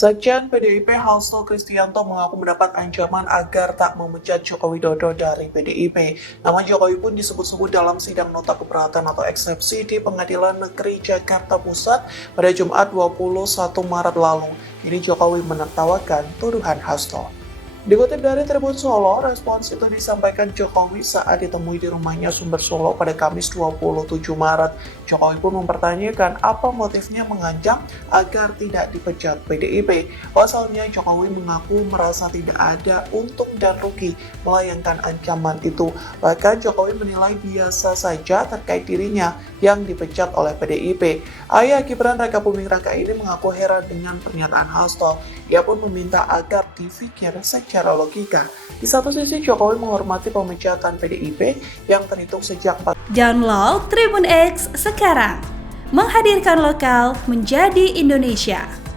Sekjen PDIP Hasto Kristianto mengaku mendapat ancaman agar tak memecat Joko Widodo dari PDIP. Nama Jokowi pun disebut-sebut dalam sidang nota keberatan atau eksepsi di Pengadilan Negeri Jakarta Pusat pada Jumat 21 Maret lalu. Ini Jokowi menertawakan tuduhan Hasto. Dikutip dari Tribun Solo, respons itu disampaikan Jokowi saat ditemui di rumahnya Sumber Solo pada Kamis 27 Maret. Jokowi pun mempertanyakan apa motifnya mengancam agar tidak dipecat PDIP. Pasalnya, Jokowi mengaku merasa tidak ada untung dan rugi melayangkan ancaman itu. Bahkan Jokowi menilai biasa saja terkait dirinya yang dipecat oleh PDIP. Ayah Gibran Raka Buming Raka ini mengaku heran dengan pernyataan Hasto. Ia pun meminta agar dipikir secara logika. Di satu sisi, Jokowi menghormati pemecatan PDIP yang terhitung sejak 4. Download Tribun X sekarang, menghadirkan lokal menjadi Indonesia.